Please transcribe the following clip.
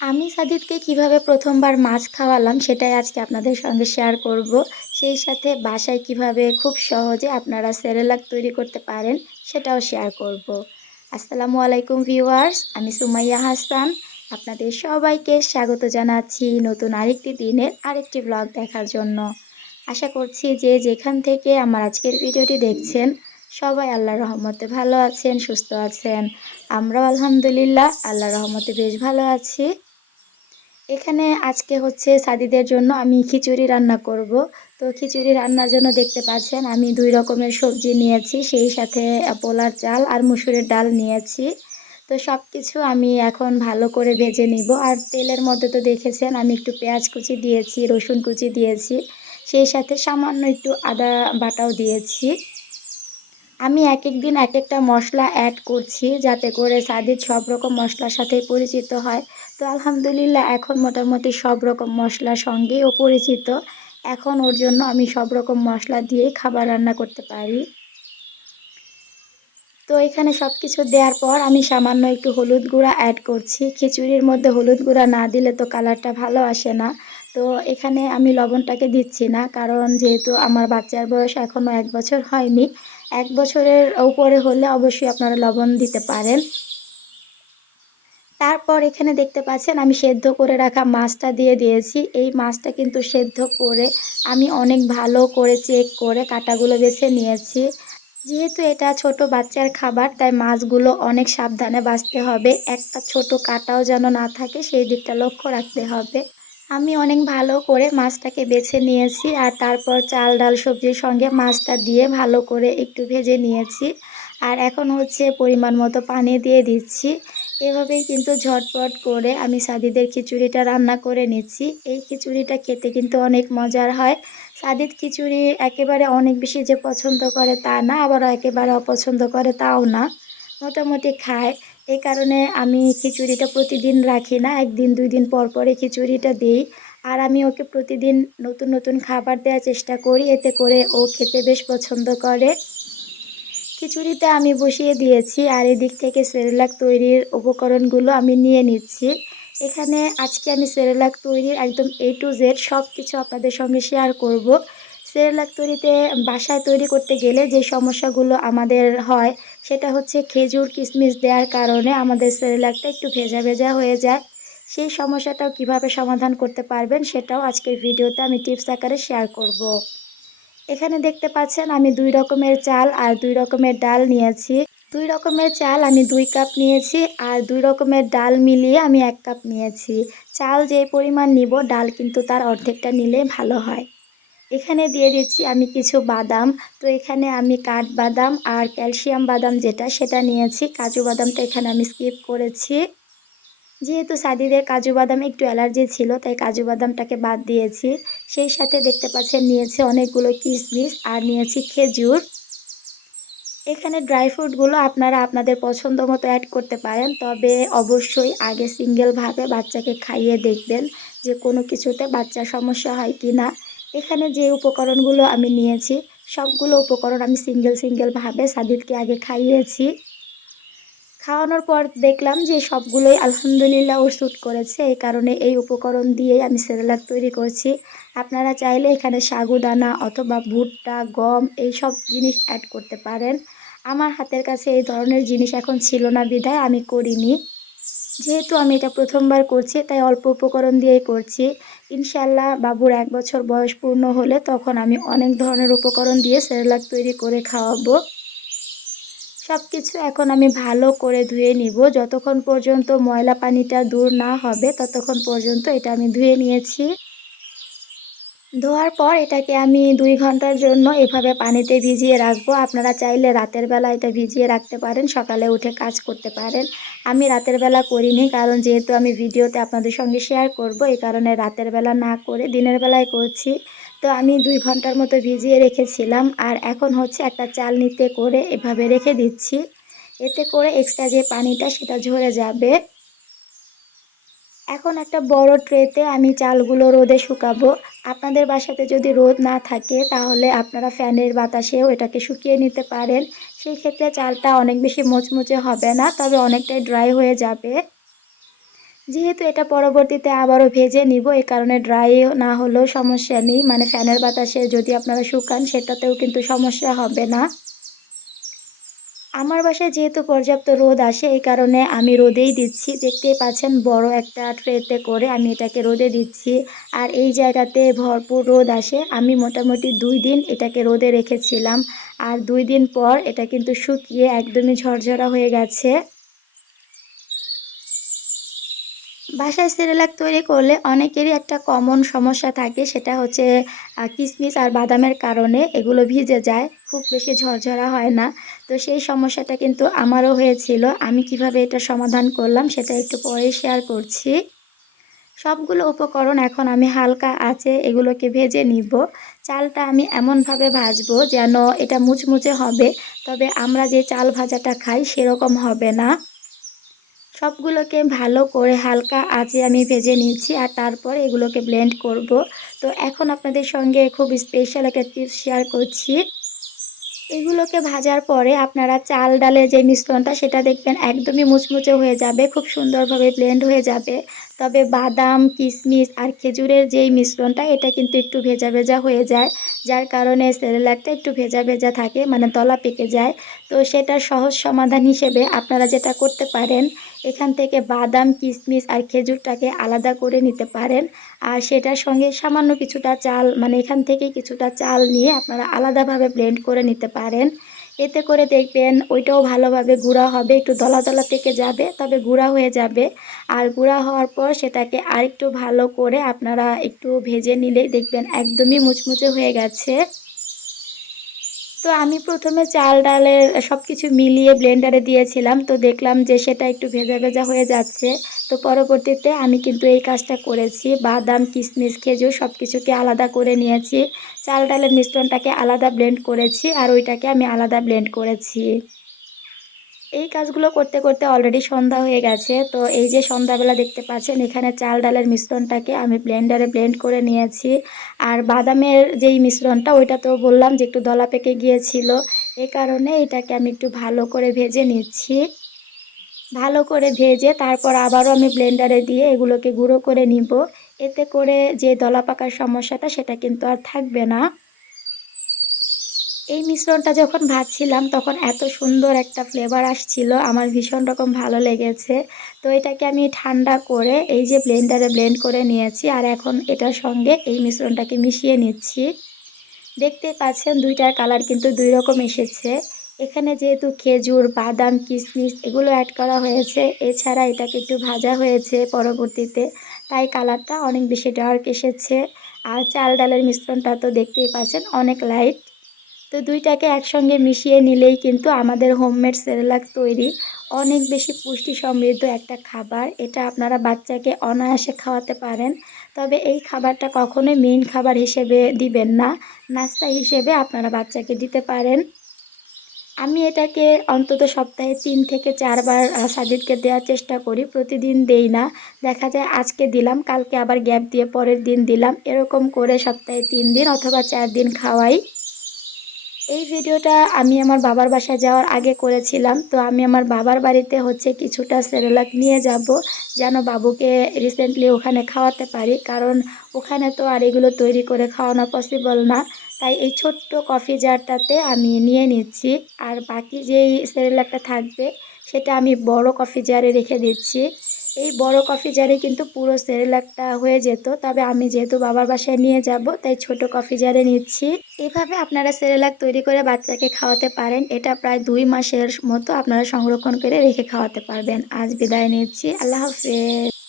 আমি সাদিদকে কীভাবে প্রথমবার মাছ খাওয়ালাম সেটাই আজকে আপনাদের সঙ্গে শেয়ার করব। সেই সাথে বাসায় কীভাবে খুব সহজে আপনারা সেরেলাক তৈরি করতে পারেন সেটাও শেয়ার করব। আসসালামু আলাইকুম ভিউয়ার্স আমি সুমাইয়া হাসান আপনাদের সবাইকে স্বাগত জানাচ্ছি নতুন আরেকটি দিনের আরেকটি ব্লগ দেখার জন্য আশা করছি যে যেখান থেকে আমার আজকের ভিডিওটি দেখছেন, সবাই আল্লাহ রহমতে ভালো আছেন, সুস্থ আছেন আমরাও আলহামদুলিল্লাহ আল্লাহ রহমতে বেশ ভালো আছি এখানে আজকে হচ্ছে সাদিদের জন্য আমি খিচুড়ি রান্না করব। তো খিচুড়ি রান্নার জন্য দেখতে পাচ্ছেন, আমি দুই রকমের সবজি নিয়েছি, সেই সাথে পোলার চাল আর মুসুরের ডাল নিয়েছি। তো সব কিছু আমি এখন ভালো করে ভেজে নিব। আর তেলের মধ্যে তো দেখেছেন, আমি একটু পেঁয়াজ কুচি দিয়েছি, রসুন কুচি দিয়েছি, সেই সাথে সামান্য একটু আদা বাটাও দিয়েছি। আমি এক এক দিন এক একটা মশলা অ্যাড করছি যাতে করে সাদিদ সব রকম মশলার সাথে পরিচিত হয়। তো আলহামদুলিল্লাহ, এখন মোটামুটি সব রকম মশলার সঙ্গেই ও পরিচিত। এখন ওর জন্য আমি সব রকম মশলা দিয়েই খাবার রান্না করতে পারি। তো এখানে সব কিছু দেওয়ার পর আমি সামান্য একটু হলুদ গুঁড়া অ্যাড করছি। খিচুড়ির মধ্যে হলুদ গুঁড়া না দিলে তো কালারটা ভালো আসে না। তো এখানে আমি লবণটাকে দিচ্ছি না, কারণ যেহেতু আমার বাচ্চার বয়স এখনও এক বছর হয়নি, এক বছরের উপরে হলে অবশ্যই আপনারা লবণ দিতে পারেন। তারপর এখানে দেখতে পাচ্ছেন আমি সেদ্ধ করে রাখা মাছটা দিয়ে দিয়েছি। এই মাছটা কিন্তু সেদ্ধ করে আমি অনেক ভালো করে চেক করে কাটাগুলো বেছে নিয়েছি। যেহেতু এটা ছোট বাচ্চার খাবার, তাই মাছগুলো অনেক সাবধানে বাঁচতে হবে। একটা ছোট কাটাও যেন না থাকে, সেই দিকটা লক্ষ্য রাখতে হবে। আমি অনেক ভালো করে মাছটাকে বেছে নিয়েছি আর তারপর চাল, ডাল, সবজির সঙ্গে মাছটা দিয়ে ভালো করে একটু ভেজে নিয়েছি। আর এখন হচ্ছে পরিমাণ মতো পানি দিয়ে দিচ্ছি। এভাবেই কিন্তু ঝটপট করে আমি সাদিদের খিচুড়িটা রান্না করে নিচ্ছি। এই খিচুড়িটা খেতে কিন্তু অনেক মজার হয়। সাদিদ খিচুড়ি একেবারে অনেক বেশি যে পছন্দ করে তা না আবার একেবারে অপছন্দ করে তাও না। মোটামুটি খায়। এই কারণে আমি খিচুড়িটা প্রতিদিন রাখি না, একদিন, দুই দিন পর পরে খিচুড়িটা দিই। আর আমি ওকে প্রতিদিন নতুন নতুন খাবার দেওয়ার চেষ্টা করি, এতে করে ও খেতে বেশ পছন্দ করে। খিচুড়িতে আমি বসিয়ে দিয়েছি আর এদিক থেকে সেরেলাক তৈরির উপকরণগুলো আমি নিয়ে নিচ্ছি। এখানে আজকে আমি সেরেলাক তৈরির একদম এ টু জেড সব কিছু আপনাদের সঙ্গে শেয়ার করব। সেরেলাক তৈরিতে বাসায় তৈরি করতে গেলে যে সমস্যাগুলো আমাদের হয়, সেটা হচ্ছে খেজুর কিশমিশ দেওয়ার কারণে আমাদের সেরেলাকটা একটু ভেজা ভেজা হয়ে যায়। সেই সমস্যাটাও কীভাবে সমাধান করতে পারবেন সেটাও আজকের ভিডিওতে আমি টিপস আকারে শেয়ার করব। এখানে দেখতে পাচ্ছেন আমি দুই রকমের চাল আর দুই রকমের ডাল নিয়েছি। দুই রকমের চাল আমি দুই কাপ নিয়েছি আর দুই রকমের ডাল মিলিয়ে আমি এক কাপ নিয়েছি। চাল যে পরিমাণ নিব, ডাল কিন্তু তার অর্ধেকটা নিলে ভালো হয়। এখানে দিয়ে দিচ্ছি আমি কিছু বাদাম। তো এখানে আমি কাঠ বাদাম আর ক্যালসিয়াম বাদাম যেটা, সেটা নিয়েছি। কাজু বাদামটা এখানে আমি স্কিপ করেছি। যেহেতু সাদিদের কাজু বাদাম একটু অ্যালার্জি ছিল, তাই কাজু বাদামটাকে বাদ দিয়েছি। সেই সাথে দেখতে পাচ্ছেন নিয়েছে অনেকগুলো কিশমিশ আর নিয়েছি খেজুর। এখানে ড্রাই ফ্রুটগুলো আপনারা আপনাদের পছন্দ মতো অ্যাড করতে পারেন, তবে অবশ্যই আগে সিঙ্গেলভাবে বাচ্চাকে খাইয়ে দেখবেন যে কোনো কিছুতে বাচ্চার সমস্যা হয় কি না। এখানে যে উপকরণগুলো আমি নিয়েছি, সবগুলো উপকরণ আমি সিঙ্গেল সিঙ্গেলভাবে সাদিদকে আগে খাইয়েছি। খাওয়ানোর পর দেখলাম যে সবগুলোই আলহামদুলিল্লাহ শ্যুট করেছে, এই কারণে এই উপকরণ দিয়েই আমি সেরেলাক তৈরি করছি। আপনারা চাইলে এখানে সাগুদানা অথবা ভুট্টা, গম এই সব জিনিস অ্যাড করতে পারেন। আমার হাতের কাছে এই ধরনের জিনিস এখন ছিল না, বিধায় আমি করিনি। যেহেতু আমি এটা প্রথমবার করছি, তাই অল্প উপকরণ দিয়েই করছি। ইনশাল্লাহ বাবুর এক বছর বয়স পূর্ণ হলে তখন আমি অনেক ধরনের উপকরণ দিয়ে সেরেলাক তৈরি করে খাওয়াবো। সব কিছু এখন আমি ভালো করে ধুয়ে নিব। যতক্ষণ পর্যন্ত ময়লা পানিটা দূর না হবে, ততক্ষণ পর্যন্ত এটা আমি ধুয়ে নিয়েছি। ধোয়ার পর এটাকে আমি দুই ঘণ্টার জন্য এভাবে পানিতে ভিজিয়ে রাখব। আপনারা চাইলে রাতের বেলা এটা ভিজিয়ে রাখতে পারেন, সকালে উঠে কাজ করতে পারেন। আমি রাতের বেলা করিনি, কারণ যেহেতু আমি ভিডিওতে আপনাদের সঙ্গে শেয়ার করব, এই কারণে রাতের বেলা না করে দিনের বেলায় করছি। তো আমি দুই ঘণ্টার মতো ভিজিয়ে রেখেছিলাম আর এখন হচ্ছে একটা চাল নিতে করে এভাবে রেখে দিচ্ছি। এতে করে এক্সট্রা যে পানিটা সেটা ঝরে যাবে। এখন একটা বড় ট্রেতে আমি চালগুলো রোদে শুকাবো। আপনাদের বাসাতে যদি রোদ না থাকে তাহলে আপনারা ফ্যানের বাতাসেও এটাকে শুকিয়ে নিতে পারেন। সেই ক্ষেত্রে চালটা অনেক বেশি মোচমুচে হবে না, তবে অনেকটাই ড্রাই হয়ে যাবে। যেহেতু এটা পরবর্তীতে আবারও ভেজে নিব, এ কারণে ড্রাই না হলেও সমস্যা নেই। মানে ফ্যানের বাতাসে যদি আপনারা শুকান, সেটাতেও কিন্তু সমস্যা হবে না। আমার বাসায় যেহেতু পর্যাপ্ত রোদ আসে এই কারণে আমি রোদেই দিচ্ছি। দেখতেই পাচ্ছেন, বড় একটা ট্রেতে করে আমি এটাকে রোদে দিচ্ছি। আর এই জায়গাতে ভরপুর রোদ আসে। আমি মোটামুটি দুই দিন এটাকে রোদে রেখেছিলাম। আর দুই দিন পর এটা কিন্তু শুকিয়ে একদমই ঝরঝরা হয়ে গেছে। বাসায় সেরেলাক তৈরি করলে অনেকেরই একটা কমন সমস্যা থাকে, সেটা হচ্ছে কিশমিশ আর বাদামের কারণে এগুলো ভিজে যায়, খুব বেশি ঝরঝরা হয় না। তো সেই সমস্যাটা কিন্তু আমারও হয়েছিল, আমি কীভাবে এটা সমাধান করলাম সেটা একটু পরে শেয়ার করছি। সবগুলো উপকরণ এখন আমি হালকা আছে, এগুলোকে ভেজে নিব। চালটা আমি এমনভাবে ভাজবো যেন এটা মুচমুচে হবে, তবে আমরা যে চাল ভাজাটা খাই সেরকম হবে না। সবগুলোকে ভালো করে হালকা আঁচে আমি ভেজে নিয়েছি আর তারপর এগুলোকে ব্লেন্ড করব। তো এখন আপনাদের সঙ্গে খুব স্পেশাল একটা টিপস শেয়ার করছি। এগুলোকে ভাজার পরে আপনারা চাল ডালের যে মিশ্রণটা, সেটা দেখবেন একদমই মুচমুচে হয়ে যাবে, খুব সুন্দরভাবে ব্লেন্ড হয়ে যাবে। তবে বাদাম, কিশমিশ আর খেজুরের যেই মিশ্রণটা, এটা কিন্তু একটু ভেজা ভেজা হয়ে যায়। যার কারণে সেরেলাকটা একটু ভেজা ভেজা থাকে মানে তলা পেকে যায়। তো সেটা সহজ সমাধান হিসেবে আপনারা যেটা করতে পারেন, এখান থেকে বাদাম, কিশমিশ আর খেজুরটাকে আলাদা করে নিতে পারেন। আর সেটার সঙ্গে সামান্য কিছুটা চাল মানে এখান থেকে কিছুটা চাল নিয়ে আপনারা আলাদাভাবে ব্লেন্ড করে নিতে পারেন। এতে করে দেখবেন ওইটাও ভালোভাবে গুঁড়া হবে, একটু দলা দলা থেকে যাবে, তবে গুঁড়া হয়ে যাবে। আর গুঁড়া হওয়ার পর সেটাকে আরেকটু ভালো করে আপনারা একটু ভেজে নিলেই দেখবেন একদমই মুচমুচে হয়ে গেছে। তো আমি প্রথমে চাল ডালের সব কিছু মিলিয়ে ব্লেন্ডারে দিয়েছিলাম, তো দেখলাম যে সেটা একটু ভেজা ভেজা হয়ে যাচ্ছে। তো পরবর্তীতে আমি কিন্তু এই কাজটা করেছি। বাদাম কিশমিশ খেজুর সব কিছুকে আলাদা করে নিয়েছি। চাল ডালের মিশ্রণটাকে আলাদা ব্লেন্ড করেছি আর ওইটাকে আমি আলাদা ব্লেন্ড করেছি। এই কাজগুলো করতে করতে অলরেডি সন্ধ্যা হয়ে গেছে। তো এই যে সন্ধ্যাবেলা দেখতে পাচ্ছেন, এখানে চাল ডালের মিশ্রণটাকে আমি ব্লেন্ডারে ব্লেন্ড করে নিয়েছি। আর বাদামের যেই মিশ্রণটা, ওইটা তো বললাম যে একটু দলা পেকে গিয়েছিল। এ কারণে এটাকে আমি একটু ভালো করে ভেজে নিচ্ছি। ভালো করে ভেজে তারপর আবারও আমি ব্লেন্ডারে দিয়ে এগুলোকে গুঁড়ো করে নিব। এতে করে যে দলা পাকার সমস্যাটা সেটা কিন্তু আর থাকবে না। এই মিশ্রণটা যখন ভাজছিলাম তখন এত সুন্দর একটা ফ্লেভার আসছিল, আমার ভীষণ রকম ভালো লেগেছে। তো এটাকে আমি ঠান্ডা করে এই যে ব্লেন্ডারে ব্লেন্ড করে নিয়েছি আর এখন এটার সঙ্গে এই মিশ্রণটাকে মিশিয়ে নিচ্ছি। দেখতে পাচ্ছেন দুইটার কালার কিন্তু দুই রকম এসেছে। এখানে যেহেতু খেজুর, বাদাম কিশমিশ এগুলো অ্যাড করা হয়েছে, এছাড়া এটাকে একটু ভাজা হয়েছে পরবর্তীতে, তাই কালারটা অনেক বেশি ডার্ক এসেছে। আর চাল ডালের মিশ্রণটা তো দেখতেই পাচ্ছেন, অনেক লাইট তো দুইটাকে একসঙ্গে মিশিয়ে নিলেই কিন্তু আমাদের হোমমেড সেরেলাক তৈরি। অনেক বেশি পুষ্টি সমৃদ্ধ একটা খাবার, এটা আপনারা বাচ্চাকে অনায়াসে খাওয়াতে পারেন। তবে এই খাবারটা কখনোই মেইন খাবার হিসেবে দিবেন না, নাস্তা হিসেবে আপনারা বাচ্চাকে দিতে পারেন। আমি এটাকে অন্তত সপ্তাহে তিন থেকে চারবার সাজিদকে দেওয়ার চেষ্টা করি। প্রতিদিন দেই না। দেখা যায় আজকে দিলাম, কালকে আবার গ্যাপ দিয়ে পরের দিন দিলাম। এরকম করে সপ্তাহে তিন দিন অথবা চার দিন খাওয়াই। এই ভিডিওটা আমি আমার বাবার বাসায় যাওয়ার আগে করেছিলাম। তো আমি আমার বাবার বাড়িতে হচ্ছে কিছুটা সেরেলাক নিয়ে যাব, যেন বাবুকে রিসেন্টলি ওখানে খাওয়াতে পারি। কারণ ওখানে তো আর এগুলো তৈরি করে খাওয়ানো পসিবল না। তাই এই ছোট্ট কফি জারটাতে আমি নিয়ে নিচ্ছি। আর বাকি যেই সেরেলাকটা থাকবে, সেটা আমি বড় কফি জারে রেখে দিচ্ছি। এই বড় কফি জারে কিন্তু পুরো সেরেলাকটা হয়ে যেত। তবে আমি যেহেতু বাবার বাসায় নিয়ে যাব, তাই ছোট কফি জারে নিচ্ছি। এভাবে আপনারা সেরেলাক তৈরি করে বাচ্চাকে খাওয়াতে পারেন। এটা প্রায় দুই মাসের মতো আপনারা সংরক্ষণ করে রেখে খাওয়াতে পারবেন। আজ বিদায় নিচ্ছি। আল্লাহ হাফেজ।